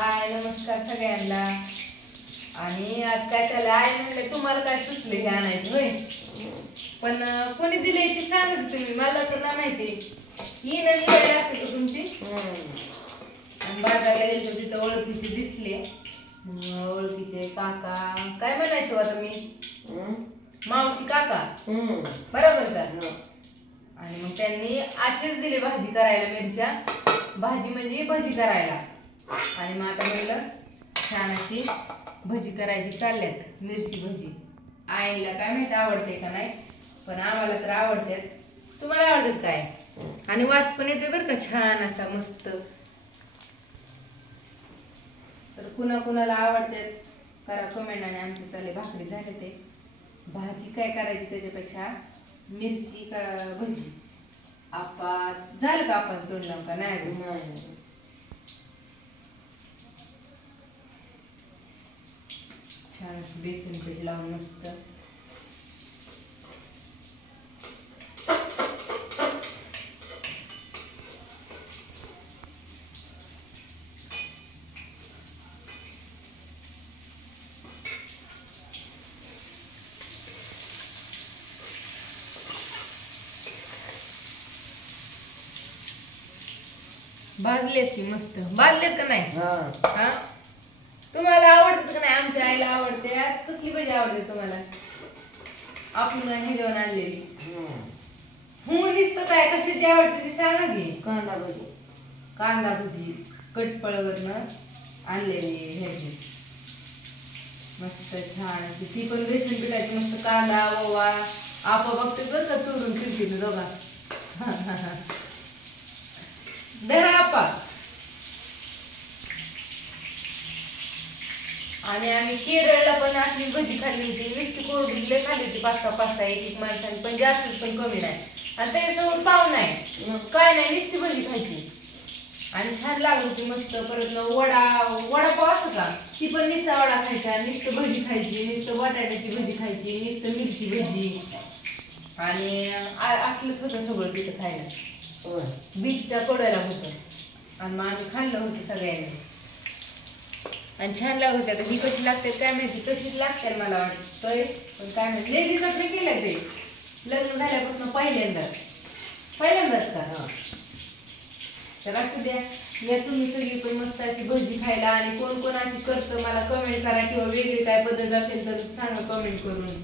हाय नमस्कार सगळ्यांना. आणि आज काय चाललं आई म्हणलं तुम्हाला काय सुचलं हे आणायचं होय, पण कोणी दिले ते सांगत तुम्ही, मला तर नाही माहिती. ही नवी वेळ लागते का तुमची? आणि बाजारला गेलो तिथं ओळखीचे दिसले, ओळखीचे काका काय म्हणायचं आता मी मावशी काका बरोबर का. आणि मग त्यांनी असेच दिले भाजी करायला, मिरच्या भाजी म्हणजे भजी करायला. आणि मग आता म्हणलं छान अशी भजी करायची चालल्यात, मिरची भजी. आईला काय माहिती आवडते का नाही, पण आम्हाला तर आवडतात. तुम्हाला आवडतात काय? आणि वास पण येतोय बरं का छान असा मस्त. तर कुणा कुणाला आवडतात करा कमेंट. आणि आमचे चालले भाकरी झाले, ते भाजी काय करायची त्याच्यापेक्षा मिरची का भजी. आपा झालं का आपण तोडलं का नाही? छान बेसन पीठ लावून मस्त भाजलेत की मस्त भाजलेत का नाही? हा तुम्हाला आवडतात का नाही? आमच्या आईला आवडते. कसली भजी आवडते तुम्हाला? आपण हिरवून आणलेली दिसत काय कशाची आवडते ती सांगा की. कांदा भजी. कांदा भजी कटपळवरनं आणलेली ह्याची मस्त छान अशी, ती पण बेसन पिठाची मस्त. कांदा ओवा आपा बघते बरं का चोरून फिरतील दोघा. धरा आपा. आणि आम्ही केरळला पण असली भजी खाल्ली होती, नुसती कोरडी खाल्ली होती. 5-6 एक माणसाने, पण जास्त पण कमी नाही. आणि त्याच्यासमोर पाव नाही काय नाही, नुसती भजी खायची आणि छान लागत होती मस्त. परत वडापाव असं का, ती पण नुसता वडा खायचा, नुसतं भजी खायची, नुसतं बटाट्याची भजी खायची, नुसतं मिरची भजी. आणि असलंच होतं सगळं तिथं खायला. बीचच्या कडेला होतं आणि मग आम्ही खाल्लं होतं सगळ्यांनी आणि छान लागत होते. आता ही कशी लागते काय माहिती, तशीच लागते मला वाटतंय, पण काय माहिती. लेडीज आपले केलं ते लग्न झाल्यापासून पहिल्यांदाच का. तर असू द्या, या तुम्ही सगळी पण मस्त अशी भजी खायला. आणि कोण कोण अशी करतं मला कमेंट करा, किंवा वेगळी काय पद्धत असेल तर सांगा कमेंट करून.